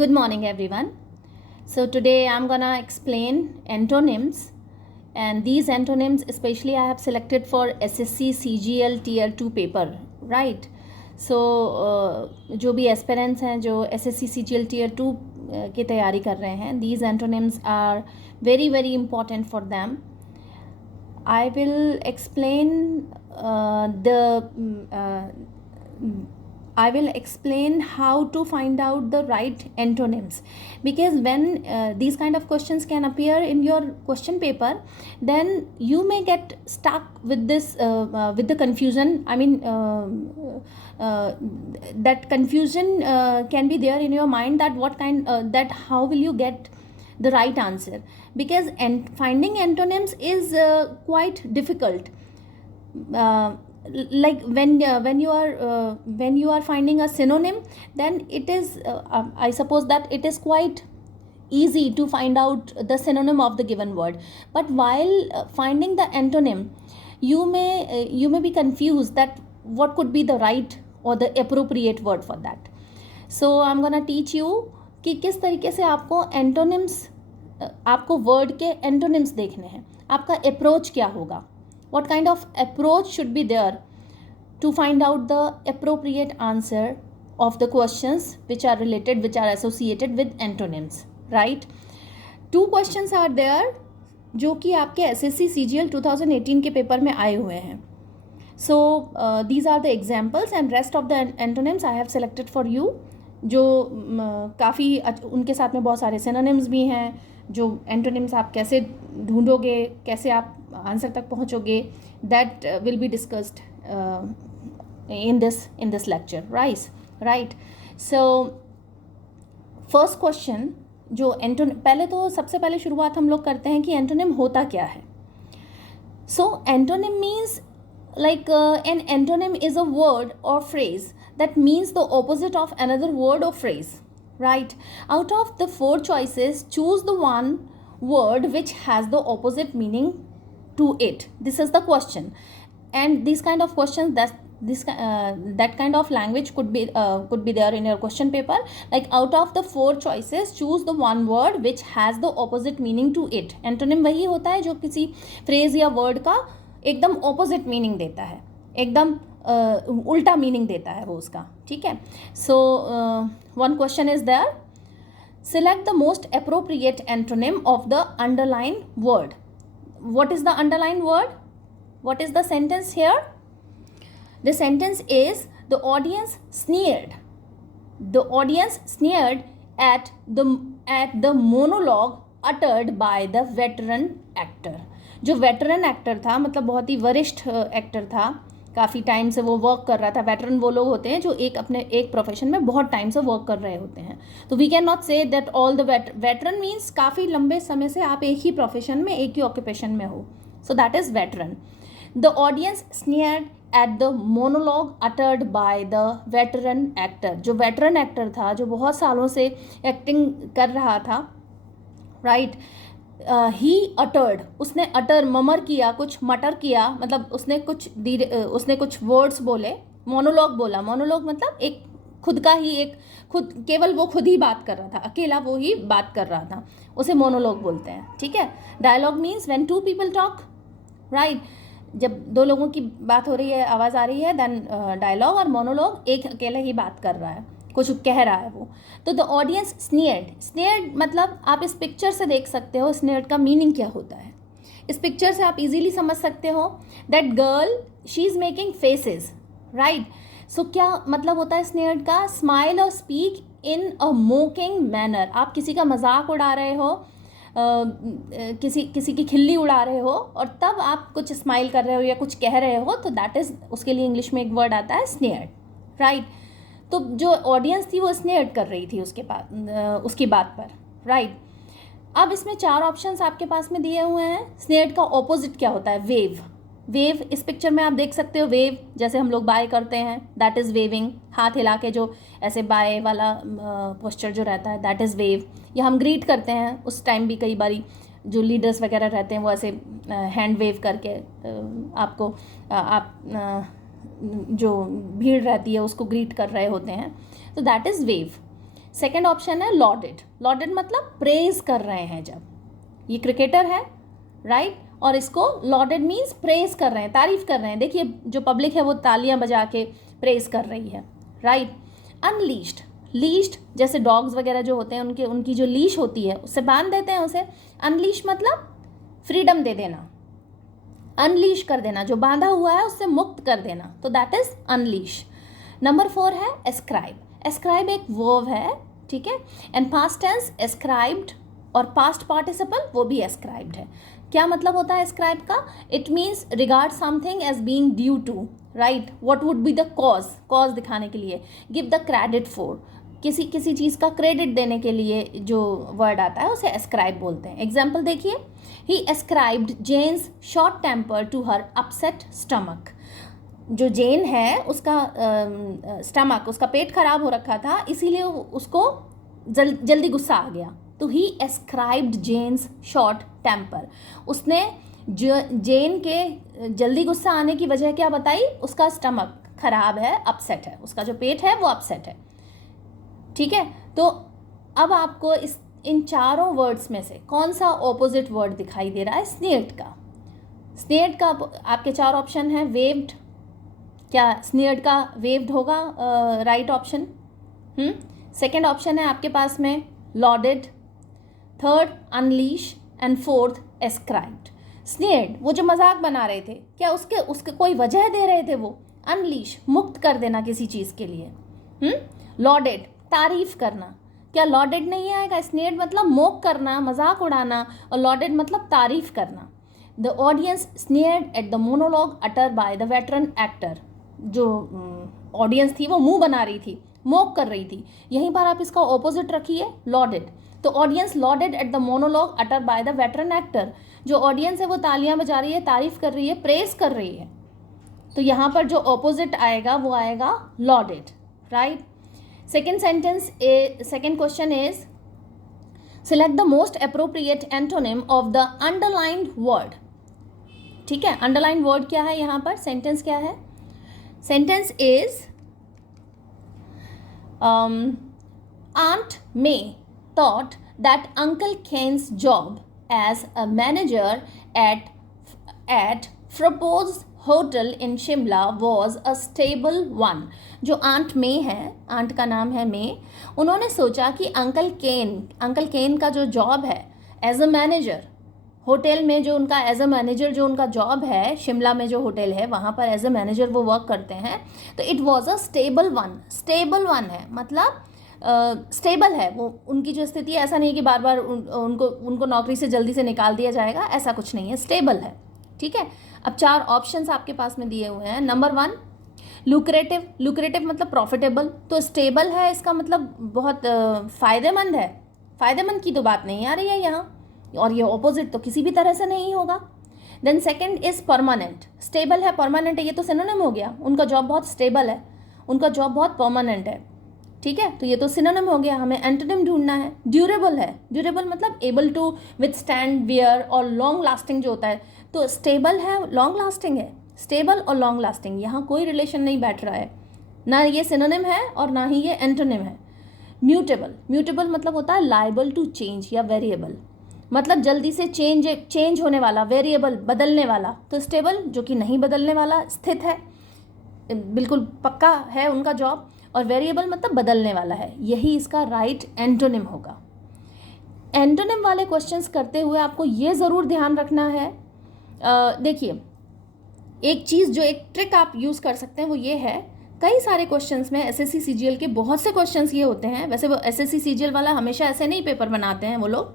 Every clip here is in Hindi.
Good morning, everyone. So, today I'm gonna explain antonyms, and these antonyms, especially, I have selected for SSC CGL Tier 2 paper, right? So, जो भी aspirants हैं जो SSC CGL Tier 2 की तैयारी कर रहे हैं, these antonyms are very very important for them. I will explain I will explain how to find out the right antonyms, because when these kind of questions can appear in your question paper, then you may get stuck with this with the confusion. I mean, that confusion can be there in your mind, that that how will you get the right answer, because finding antonyms is quite difficult. Like when you are finding a synonym, then it is I suppose that it is quite easy to find out the synonym of the given word, but while finding the antonym, you may be confused that what could be the right or the appropriate word for that. So I'm gonna teach you कि किस तरीके से आपको एंटोनिम्स, आपको वर्ड के एंटोनिम्स देखने हैं, आपका अप्रोच क्या होगा, what kind of approach should be there to find out the appropriate answer of the questions which are associated with antonyms, right? Two questions are there जो कि आपके SSC CGL 2018 के पेपर में आए हुए हैं. So these are the examples and rest of the antonyms I have selected for you, जो काफ़ी उनके साथ में बहुत सारे synonyms भी हैं. जो एंटोनिम्स आप कैसे ढूंढोगे, कैसे आप आंसर तक पहुंचोगे, that will be discussed in this lecture, right. So first question, जो पहले तो सबसे पहले शुरुआत हम लोग करते हैं कि एंटोनिम होता क्या है. So antonym means like an antonym is a word or phrase that means the opposite of another word or phrase, right? Out of the four choices, choose the one word which has the opposite meaning to it. This is the question, and these kind of questions, that kind of language could be there in your question paper. Like, out of the four choices, choose the one word which has the opposite meaning to it. Antonym वही होता है जो किसी phrase या word का एकदम ऑपोजिट मीनिंग देता है, एकदम उल्टा मीनिंग देता है वो उसका, ठीक है. So one question is there, select the most appropriate antonym of the underline word. What is the underline word? What is the sentence here? The sentence is the audience sneered. The audience sneered at the monologue uttered by the veteran actor. जो वेटरन एक्टर था, मतलब बहुत ही वरिष्ठ एक्टर था, काफ़ी टाइम से वो वर्क कर रहा था. वेटरन वो लोग होते हैं जो एक प्रोफेशन में बहुत टाइम से वर्क कर रहे होते हैं. तो we can not say that all the veteran means काफ़ी लंबे समय से आप एक ही प्रोफेशन में, एक ही ऑक्यूपेशन में हो. So that is veteran. The audience sneered at the monologue uttered by the veteran actor. जो वेटरन एक्टर था, जो बहुत सालों से एक्टिंग कर रहा था, राइट. ही अटर्ड, उसने अटर ममर किया, कुछ मटर किया, मतलब उसने कुछ वर्ड्स बोले. मोनोलॉग बोला. मोनोलॉग मतलब एक खुद का ही, केवल वो खुद ही बात कर रहा था, अकेला वो ही बात कर रहा था, उसे मोनोलॉग बोलते हैं, ठीक है. Dialogue means when two people talk, right. जब दो लोगों की बात हो रही है, आवाज़ आ रही है, देन डायलॉग. और मोनोलॉग एक अकेला ही बात कर रहा है, कुछ कह रहा है वो. तो द ऑडियंस स्नेयर्ड मतलब आप इस पिक्चर से देख सकते हो स्नेयर्ड का मीनिंग क्या होता है. इस पिक्चर से आप इजीली समझ सकते हो that girl, she is making faces, right. So क्या मतलब होता है स्नेयर्ड का? स्माइल और speak in a mocking manner. आप किसी का मजाक उड़ा रहे हो, किसी की खिल्ली उड़ा रहे हो, और तब आप कुछ स्माइल कर रहे हो या कुछ कह रहे हो, तो दैट इज़, उसके लिए इंग्लिश में एक वर्ड आता है स्नेयर्ड, राइट. तो जो ऑडियंस थी वो स्नेयर्ड कर रही थी उसकी बात पर, राइट. अब इसमें चार ऑप्शंस आपके पास में दिए हुए हैं. स्नेयर्ड का ऑपोजिट क्या होता है? वेव. इस पिक्चर में आप देख सकते हो वेव, जैसे हम लोग बाय करते हैं, दैट इज़ वेविंग. हाथ हिला के जो ऐसे बाय वाला पोस्चर जो रहता है, दैट इज़ वेव. या हम ग्रीट करते हैं उस टाइम भी, कई बारी जो लीडर्स वगैरह रहते हैं वो ऐसे हैंड वेव करके आपको जो भीड़ रहती है उसको ग्रीट कर रहे होते हैं, तो that is wave. Second option है लॉडेड. लॉडेड मतलब प्रेज कर रहे हैं. जब ये क्रिकेटर है राइट और इसको लॉडेड मीन्स प्रेज कर रहे हैं, तारीफ कर रहे हैं. देखिए जो पब्लिक है वो तालियां बजा के प्रेज कर रही है राइट. अनलीश्ड, लीश्ड जैसे डॉग्स वगैरह जो होते हैं उनकी जो लीश होती है उससे बांध देते हैं उसे. अनलीश मतलब फ्रीडम दे देना, अनलीश कर देना, जो बांधा हुआ है उससे मुक्त कर देना, तो दैट इज अनलीश. नंबर 4 है एस्क्राइब. एस्क्राइब एक वर्ब है, ठीक है, एंड पास्ट टेंस एस्क्राइब्ड और पास्ट पार्टिसिपल वो भी एस्क्राइब्ड है. क्या मतलब होता है एस्क्राइब का? It means regard something as being due to right. What would be the cause, cause दिखाने के लिए. गिव द क्रेडिट फॉर, किसी चीज़ का क्रेडिट देने के लिए जो वर्ड आता है उसे एस्क्राइब बोलते हैं. एग्जाम्पल देखिए, he ascribed Jane's short temper to her upset stomach. जो जेन है उसका स्टमक, उसका पेट खराब हो रखा था, इसीलिए उसको जल्दी गुस्सा आ गया. तो ही एस्क्राइब्ड जेन्स शॉर्ट टेम्पर. उसने जेन के जल्दी गुस्सा आने की वजह क्या बताई? उसका स्टमक खराब है, अपसेट है, उसका जो पेट है वो अपसेट है. ठीक है, तो अब आपको इन चारों वर्ड्स में से कौन सा ऑपोजिट वर्ड दिखाई दे रहा है? स्नेयर्ड का. स्नेयर्ड का आपके 4 ऑप्शन हैं. वेव्ड, क्या स्नेयर्ड का वेव्ड होगा राइट ऑप्शन? सेकेंड ऑप्शन है आपके पास में loaded, third unleash and fourth ascribed. Snared वो जो मजाक बना रहे थे, क्या उसके कोई वजह दे रहे थे वो? अनलीश मुक्त कर देना किसी चीज़ के लिए. लॉडेड तारीफ करना, क्या लॉडेड नहीं आएगा? स्नेयर्ड मतलब मोक करना, मजाक उड़ाना, और लॉडेड मतलब तारीफ करना. The audience snared eight the monologue utter bye the veteran actor. जो ऑडियंस थी वो मुंह बना रही थी, मोक कर रही थी. यहीं पर आप इसका ऑपोजिट रखिए लॉडेड. तो audience loaded eight the monologue utter bye the veteran actor. जो ऑडियंस है वो तालियां बजा रही है, तारीफ कर रही है, प्रेज कर रही है. तो यहाँ पर जो ऑपोजिट आएगा वो आएगा loaded right. Second question is select the most appropriate antonym of the underlined word. ठीक है, underlined word क्या है यहाँ पर? सेंटेंस क्या है? Sentence is Aunt May thought that Uncle Ken's job as a manager at Frapport's hotel in Shimla was a stable one. जो आंट मे है, आंट का नाम है मे, उन्होंने सोचा कि अंकल केन का जो जॉब है एज अ मैनेजर होटल में, जो उनका एज अ मैनेजर जो उनका जॉब है शिमला में जो होटल है वहाँ पर एज अ मैनेजर वो वर्क करते हैं, तो it was a stable one. Stable one है मतलब स्टेबल है वो, उनकी जो स्थिति है, ऐसा नहीं कि बार बार उनको नौकरी से जल्दी से निकाल दिया जाएगा, ऐसा कुछ नहीं है, स्टेबल है. ठीक है, अब 4 ऑप्शंस आपके पास में दिए हुए हैं. Number 1 lucrative. लुक्रेटिव मतलब प्रॉफिटेबल, तो स्टेबल है इसका मतलब बहुत फ़ायदेमंद है. फ़ायदेमंद की तो बात नहीं आ रही है यहाँ, और ये ऑपोजिट तो किसी भी तरह से नहीं होगा. Then second is permanent. Stable है, परमानेंट है, ये तो सिनोनिम हो गया. उनका जॉब बहुत स्टेबल है, उनका जॉब बहुत परमानेंट है. ठीक है, तो ये तो सिनोनिम हो गया. हमें एंटोनिम ढूंढना है. ड्यूरेबल है. ड्यूरेबल मतलब एबल टू विथस्टैंड वियर और लॉन्ग लास्टिंग जो होता है, तो स्टेबल है, लॉन्ग लास्टिंग है. स्टेबल और लॉन्ग लास्टिंग, यहाँ कोई रिलेशन नहीं बैठ रहा है, ना ये सिनोनिम है और ना ही ये एंटोनिम है. म्यूटेबल. म्यूटेबल मतलब होता है लायबल टू चेंज या वेरिएबल, मतलब जल्दी से चेंज होने वाला, वेरिएबल बदलने वाला. तो स्टेबल जो कि नहीं बदलने वाला, स्थित है, बिल्कुल पक्का है उनका जॉब, और वेरिएबल मतलब बदलने वाला है. यही इसका राइट एंटोनिम होगा. एंटोनिम वाले क्वेश्चंस करते हुए आपको ये ज़रूर ध्यान रखना है. देखिए, एक चीज़ जो एक ट्रिक आप यूज़ कर सकते हैं वो ये है, कई सारे क्वेश्चंस में एसएससी सीजीएल के बहुत से क्वेश्चंस ये होते हैं. वैसे वो एसएससी सीजीएल वाला हमेशा ऐसे नहीं पेपर बनाते हैं वो लोग,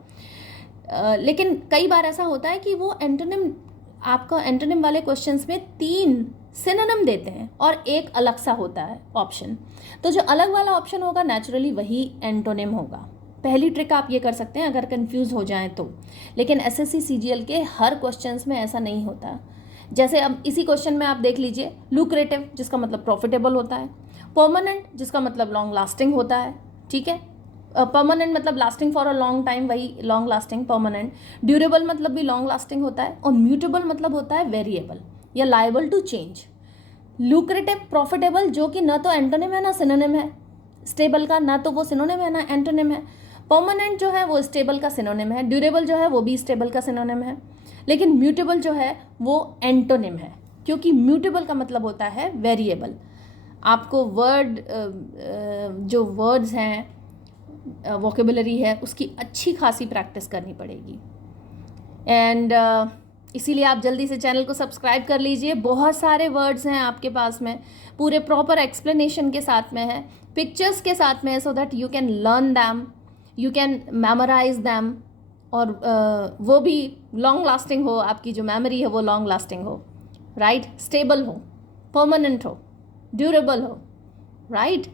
लेकिन कई बार ऐसा होता है कि वो एंटोनिम, आपका एंटोनिम वाले क्वेश्चंस में 3 सिनोनिम देते हैं और एक अलग सा होता है ऑप्शन. तो जो अलग वाला ऑप्शन होगा नेचुरली वही एंटोनिम होगा. पहली ट्रिक आप ये कर सकते हैं अगर कंफ्यूज हो जाएं तो. लेकिन एसएससी सीजीएल के हर क्वेश्चंस में ऐसा नहीं होता. जैसे अब इसी क्वेश्चन में आप देख लीजिए, लुक्रेटिव जिसका मतलब प्रॉफिटेबल होता है, परमानेंट जिसका मतलब लॉन्ग लास्टिंग होता है. ठीक है, परमानेंट मतलब lasting for a long time, वही लॉन्ग लास्टिंग परमानेंट. ड्यूरेबल मतलब भी लॉन्ग लास्टिंग होता है, और म्यूटेबल मतलब होता है वेरिएबल या liable to change. Lucrative, profitable जो कि न तो एंटोनिम है ना सिनोनिम है, स्टेबल का ना तो वो सिनोनिम है ना एंटोनिम है। परमानेंट जो है वो स्टेबल का सिनोनिम है, ड्यूरेबल जो है वो भी स्टेबल का सिनोनिम है, लेकिन म्यूटेबल जो है वो एंटोनिम है, क्योंकि म्यूटेबल का मतलब होता है वेरिएबल। आपको वर्ड जो वर्ड्स हैं, वोकेबुलरी है, उसकी अच्छी खासी प्रैक्टिस करनी पड़ेगी। एंड इसीलिए आप जल्दी से चैनल को सब्सक्राइब कर लीजिए। बहुत सारे वर्ड्स हैं आपके पास में, पूरे प्रॉपर एक्सप्लेनेशन के साथ में है, पिक्चर्स के साथ में है, so that you can learn them, you can memorise them, और वो भी लॉन्ग लास्टिंग हो, आपकी जो मेमोरी है वो लॉन्ग लास्टिंग हो, राइट, स्टेबल हो, परमानेंट हो, ड्यूरेबल हो, राइट,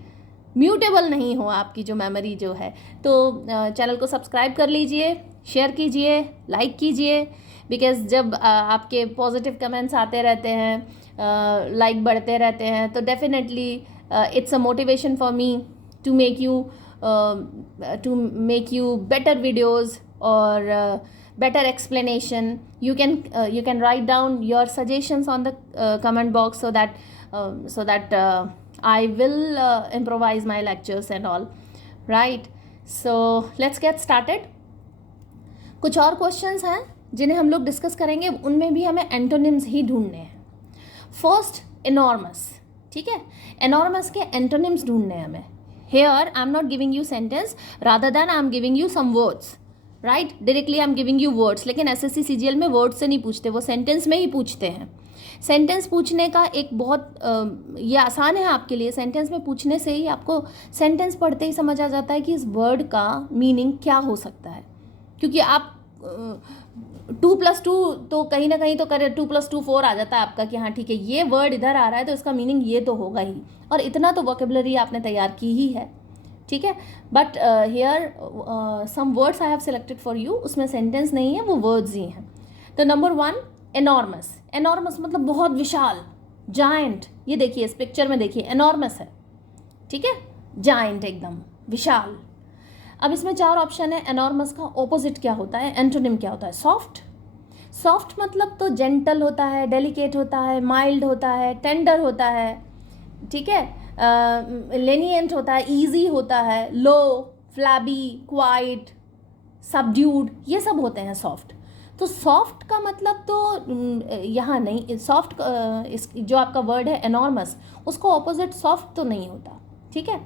म्यूटेबल नहीं हो आपकी जो मेमोरी जो है। तो चैनल को सब्सक्राइब कर लीजिए, शेयर कीजिए, लाइक कीजिए, बिकॉज जब आपके पॉजिटिव कमेंट्स आते रहते हैं, लाइक बढ़ते रहते हैं, तो definitely it's a motivation for me to make you better videos और better explanation. You can write down your suggestions on the comment box, so that I will improvise my lectures and all, right? So let's get started. कुछ और क्वेश्चंस हैं जिन्हें हम लोग डिस्कस करेंगे, उनमें भी हमें एंटोनिम्स ही ढूंढने हैं। फर्स्ट, एनॉर्मस, ठीक है, एनॉर्मस के एंटोनिम्स ढूंढने हैं हमें। Here I am not giving you sentence, rather than I am giving you some words, right, directly I am giving you words. लेकिन एसएससी सीजीएल में वर्ड्स से नहीं पूछते, वो सेंटेंस में ही पूछते हैं। सेंटेंस पूछने का एक बहुत ये आसान है आपके लिए, सेंटेंस में पूछने से ही आपको सेंटेंस पढ़ते ही समझ आ जाता है कि इस वर्ड का मीनिंग क्या हो सकता है, क्योंकि आप 2+2 तो कहीं ना कहीं तो करे, 2+2 4 आ जाता है आपका कि हाँ ठीक है, ये वर्ड इधर आ रहा है तो इसका मीनिंग ये तो होगा ही, और इतना तो वोकेबुलरी आपने तैयार की ही है, ठीक है। But here some words I have selected for you, उसमें सेंटेंस नहीं है, वो वर्ड्स ही हैं। तो नंबर 1, एनॉर्मस। एनॉर्मस मतलब बहुत विशाल, जायंट। ये देखिए इस पिक्चर में देखिए, एनॉर्मस है, ठीक है, जायंट, एकदम विशाल। अब इसमें 4 ऑप्शन है। एनॉर्मस का ऑपोजिट क्या होता है, एंटोनिम क्या होता है? सॉफ्ट। सॉफ्ट मतलब तो जेंटल होता है, डेलिकेट होता है, माइल्ड होता है, टेंडर होता है, ठीक है, लेनिएंट होता है, ईजी होता है, लो, फ्लैबी, क्वाइट, सबड्यूड, ये सब होते हैं सॉफ्ट। तो सॉफ्ट का मतलब तो यहाँ नहीं, सॉफ्ट इस जो आपका वर्ड है एनॉर्मस, उसको ऑपोजिट सॉफ्ट तो नहीं होता, ठीक है।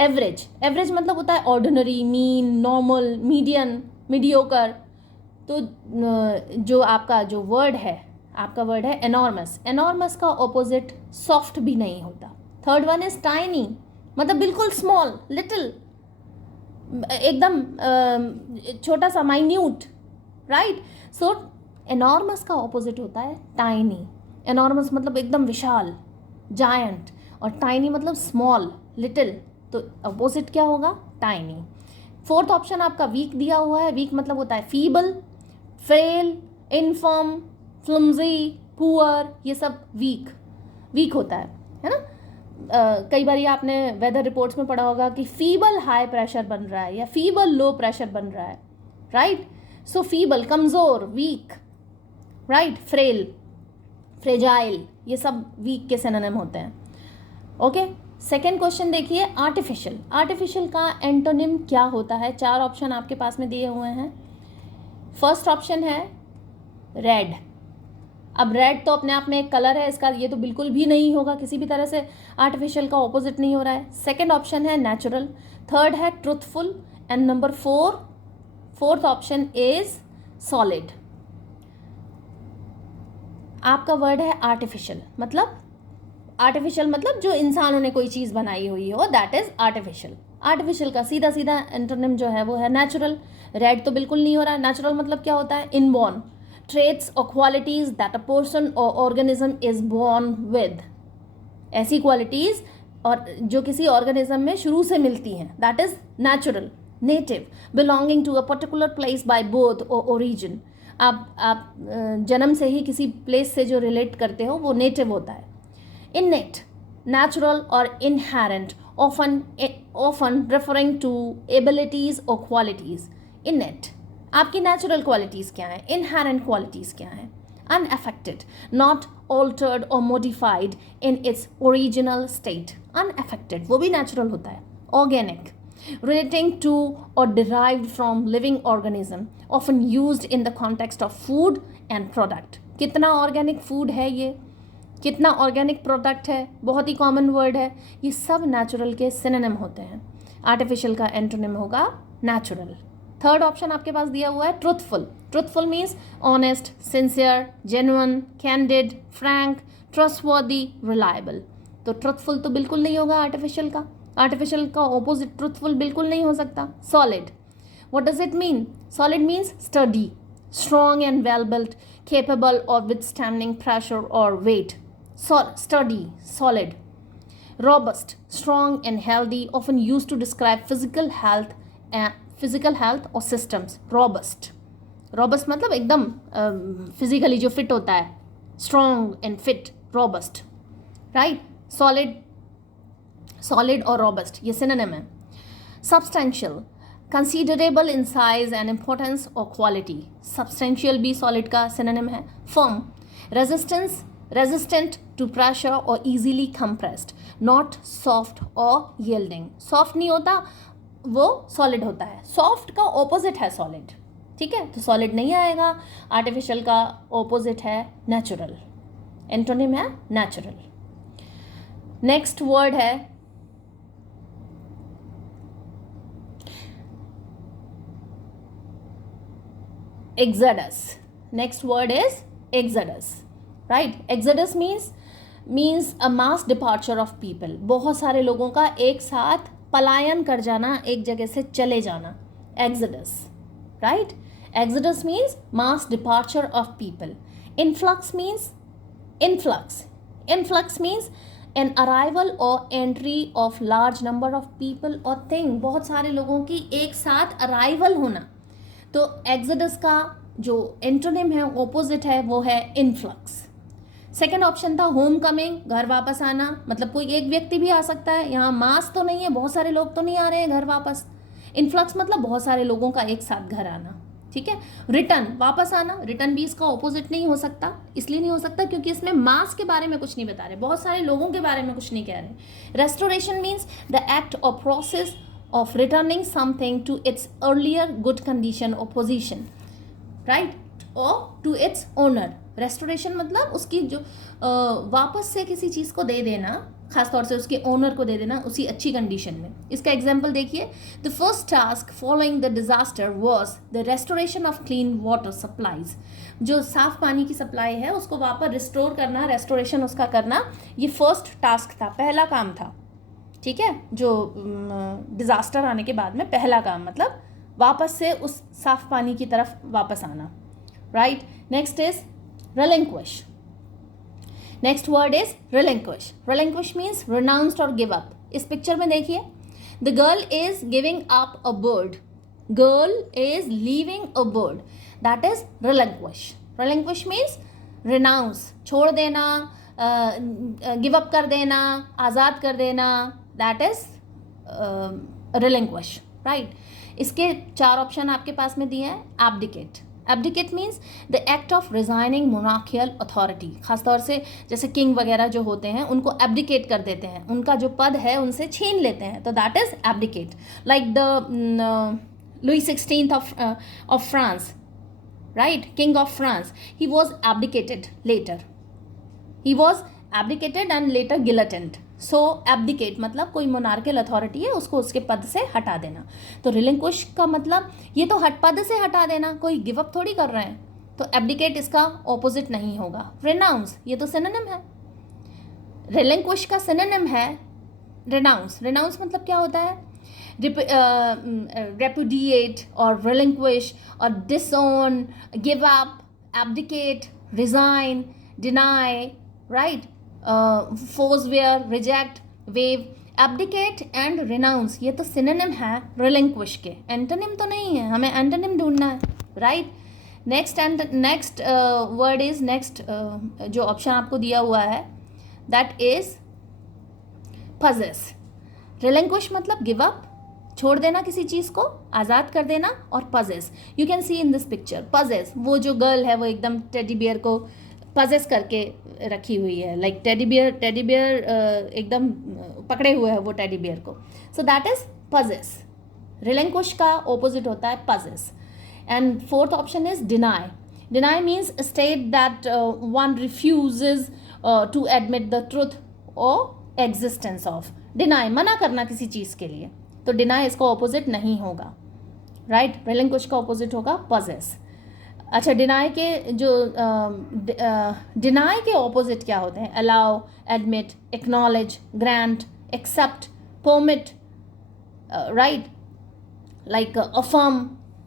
एवरेज। एवरेज मतलब होता है ordinary, mean, normal, median, mediocre. तो जो आपका जो वर्ड है, आपका वर्ड है एनॉर्मस, एनॉर्मस का ऑपोजिट सॉफ्ट भी नहीं होता। थर्ड वन इज टाइनी, मतलब बिल्कुल स्मॉल, लिटिल, एकदम छोटा सा, माइन्यूट, राइट। सो एनॉर्मस का ऑपोजिट होता है टाइनी। एनॉर्मस मतलब एकदम विशाल, जायंट, और टाइनी मतलब स्मॉल, लिटिल, तो ऑपोजिट क्या होगा? टाइनी। फोर्थ ऑप्शन आपका वीक दिया हुआ है। वीक मतलब होता है फीबल, फ्रेल, इनफर्म, फ्लम्जी, पुअर, ये सब वीक होता है ना। कई बार आपने वेदर रिपोर्ट्स में पढ़ा होगा कि फीबल हाई प्रेशर बन रहा है या फीबल लो प्रेशर बन रहा है, राइट। सो फीबल, कमज़ोर, वीक, राइट, फ्रेल, फ्रेजाइल, ये सब वीक के सिनोनिम होते हैं, ओके। सेकेंड क्वेश्चन देखिए, आर्टिफिशियल। आर्टिफिशियल का एंटोनिम क्या होता है? 4 ऑप्शन आपके पास में दिए हुए हैं। फर्स्ट ऑप्शन है रेड। अब रेड तो अपने आप में एक कलर है, इसका ये तो बिल्कुल भी नहीं होगा, किसी भी तरह से आर्टिफिशियल का ऑपोजिट नहीं हो रहा है। सेकंड ऑप्शन है नेचुरल, थर्ड है truthful, and number fourth option is solid. आपका वर्ड है आर्टिफिशियल, मतलब जो इंसानों ने कोई चीज़ बनाई हुई हो, दैट इज आर्टिफिशियल। आर्टिफिशियल का सीधा सीधा एंटोनिम जो है वो है नेचुरल। रेड तो बिल्कुल नहीं हो रहा है। नेचुरल मतलब क्या होता है? Inborn, traits or qualities that a person or organism is born with, ऐसी क्वालिटीज़ और जो किसी ऑर्गेनिज्म में शुरू से मिलती हैं, that is natural. Native, belonging to a particular place by birth और ओरिजिन। आप जन्म से ही किसी प्लेस से जो रिलेट करते हो वो नेटिव होता है। इननेट, नेचुरल और inherent, often referring to abilities और क्वालिटीज। इननेट आपकी नेचुरल क्वालिटीज़ क्या हैं, इनहेरेंट क्वालिटीज़ क्या हैं। अनअफेक्टेड, नॉट ऑल्टर्ड और modified in its original state. Unaffected वो भी नेचुरल होता है, organic, relating to or derived from living organism, often used in the context of food and product. कितना ऑर्गेनिक फूड है ये, कितना ऑर्गेनिक प्रोडक्ट है, बहुत ही कॉमन वर्ड है. ये सब नेचुरल के सिनोनिम होते हैं. आर्टिफिशियल का एंटोनिम होगा नेचुरल. थर्ड ऑप्शन आपके पास दिया हुआ है truthful. Truthful means honest, sincere, genuine, candid, Frank, trustworthy, reliable. तो ट्रुथफुल तो बिल्कुल नहीं होगा आर्टिफिशियल का. आर्टिफिशियल का ऑपोजिट ट्रुथफुल बिल्कुल नहीं हो सकता. Solid, what does it mean? Solid means study, strong and well built, capable of withstanding pressure or weight. Sturdy, solid. Robust, strong and healthy, often used to describe physical health or systems. Robust. Robust मतलब एकदम physically जो fit होता है. Strong and fit, robust. Right? Solid और robust ये synonym है. Substantial, considerable in size and importance और क्वालिटी. सब्सटेंशियल भी सॉलिड का सिनोनिम है. फर्म, रेजिस्टेंट टू प्रेशर और इजीली कंप्रेस्ड. नॉट सॉफ्ट और यील्डिंग. सॉफ्ट नहीं होता, वो सॉलिड होता है. सॉफ्ट का ऑपोजिट है सॉलिड. ठीक है, तो सॉलिड नहीं आएगा. आर्टिफिशियल का ऑपोजिट है नेचुरल. एंटोनिम है नेचुरल. नेक्स्ट वर्ड है exodus. Next word is exodus, right? Exodus means a mass departure of people. बहुत सारे लोगों का एक साथ पलायन कर जाना, एक जगह से चले जाना. Exodus, right? Exodus means mass departure of people. Influx means influx. Influx means an arrival or entry of large number of people or thing. बहुत सारे लोगों की एक साथ अराइवल होना. तो एक्सोडस का जो एंटोनिम है, ऑपोजिट है, वो है इनफ्लक्स. सेकेंड ऑप्शन था होम कमिंग, घर वापस आना. मतलब कोई एक व्यक्ति भी आ सकता है, यहाँ मास तो नहीं है, बहुत सारे लोग तो नहीं आ रहे हैं घर वापस. इनफ्लक्स मतलब बहुत सारे लोगों का एक साथ घर आना. ठीक है. रिटर्न, वापस आना. रिटर्न भी इसका ऑपोजिट नहीं हो सकता. इसलिए नहीं हो सकता क्योंकि इसमें मास के बारे में कुछ नहीं बता रहे, बहुत सारे लोगों के बारे में कुछ नहीं कह रहे. रेस्टोरेशन मीन्स द एक्ट और process of returning something to its earlier good condition or position, right? or to its owner. restoration मतलब उसकी जो वापस से किसी चीज़ को दे देना, खासतौर से उसके ओनर को दे देना उसी अच्छी कंडीशन में. इसका एग्जाम्पल देखिए. The first task following the disaster was the restoration of clean water supplies. जो साफ पानी की सप्लाई है उसको वापस रिस्टोर करना, रेस्टोरेशन उसका करना, ये फर्स्ट टास्क था, पहला काम था. ठीक है, जो डिज़ास्टर आने के बाद में पहला काम, मतलब वापस से उस साफ पानी की तरफ वापस आना. Right. Next is relinquish. Next word is relinquish. relinquish means renounced और give up. इस पिक्चर में देखिए, the girl is giving up a bird. Girl is leaving a bird. That is relinquish. relinquish means renounce, छोड़ देना, गिव अप कर देना, आज़ाद कर देना. That is relinquish, right. इसके 4 ऑप्शन आपके पास में दिए हैं. abdicate. abdicate means the act of resigning monarchial authority. खासतौर से जैसे किंग वगैरह जो होते हैं उनको abdicate कर देते हैं, उनका जो पद है उनसे छीन लेते हैं, तो that is abdicate. Like the Louis XVI of France, right? King of France. He was abdicated later. He was abdicated and later guillotined. So abdicate मतलब कोई मोनार्कियल अथॉरिटी है उसको उसके पद से हटा देना. तो relinquish का मतलब ये तो पद से हटा देना, कोई गिव अप थोड़ी कर रहे हैं. तो abdicate इसका ऑपोजिट नहीं होगा. renounce ये तो सिनोनिम है. relinquish का सिनोनिम है renounce. renounce मतलब क्या होता है? repudiate और relinquish और disown, give up, abdicate, resign, deny, right? forswear, reject, waive. abdicate and renounce ये तो सिनोनिम है relinquish के, एंटोनिम तो नहीं है. हमें एंटोनिम ढूंढना है, right. Next word is next जो ऑप्शन आपको दिया हुआ है दैट इज possess. relinquish मतलब गिव अप, छोड़ देना किसी चीज़ को, आज़ाद कर देना. और possess, you can see in this picture. possess वो जो गर्ल है वो एकदम टेडी बियर को पजेस करके रखी हुई है, लाइक टेडी बियर एकदम पकड़े हुए है वो टेडी बियर को. So that is possess. Relinquish का ऑपोजिट होता है possess. And fourth option is deny. Deny means state that one refuses to admit the truth और एग्जिस्टेंस ऑफ. डिनाई मना करना किसी चीज़ के लिए, तो डिनाई इसका ऑपोजिट नहीं होगा, राइट. रिलिंक्विश का ऑपोजिट होगा पजेस. अच्छा, डिनाई के जो डिनाई के ऑपोजिट क्या होते हैं? Allow, admit, acknowledge, grant, accept, permit, right, like affirm,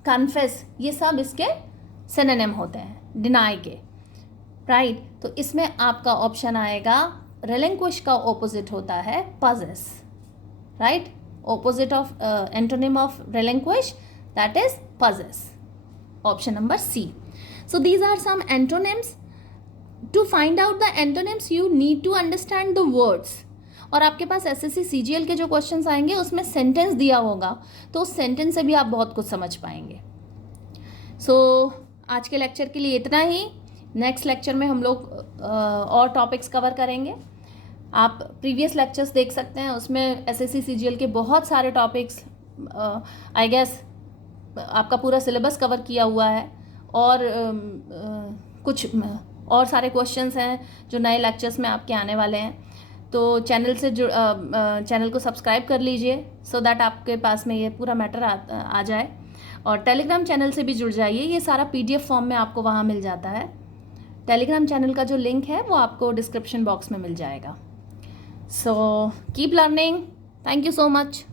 confess, ये सब इसके सिनोनिम होते हैं डिनाई के, राइट. तो इसमें आपका ऑप्शन आएगा रिलिंक्विश का ऑपोजिट होता है possess, right. Opposite of antonym of relinquish, that is possess. Option number C. So these are some antonyms. To find out the antonyms you need to understand the words. और आपके पास SSC CGL के जो क्वेश्चंस आएंगे उसमें सेंटेंस दिया होगा, तो उस सेंटेंस से भी आप बहुत कुछ समझ पाएंगे. सो आज के लेक्चर के लिए इतना ही. नेक्स्ट लेक्चर में हम लोग और टॉपिक्स कवर करेंगे. आप प्रीवियस लेक्चर्स देख सकते हैं, उसमें SSC CGL के बहुत सारे टॉपिक्स आई गेस आपका पूरा सिलेबस कवर किया हुआ है, और कुछ और सारे क्वेश्चंस हैं जो नए लेक्चर्स में आपके आने वाले हैं. तो चैनल को सब्सक्राइब कर लीजिए सो दैट आपके पास में ये पूरा मैटर आ जाए. और टेलीग्राम चैनल से भी जुड़ जाइए, ये सारा PDF फॉर्म में आपको वहाँ मिल जाता है. टेलीग्राम चैनल का जो लिंक है वो आपको डिस्क्रिप्शन बॉक्स में मिल जाएगा. So keep learning. Thank you so much.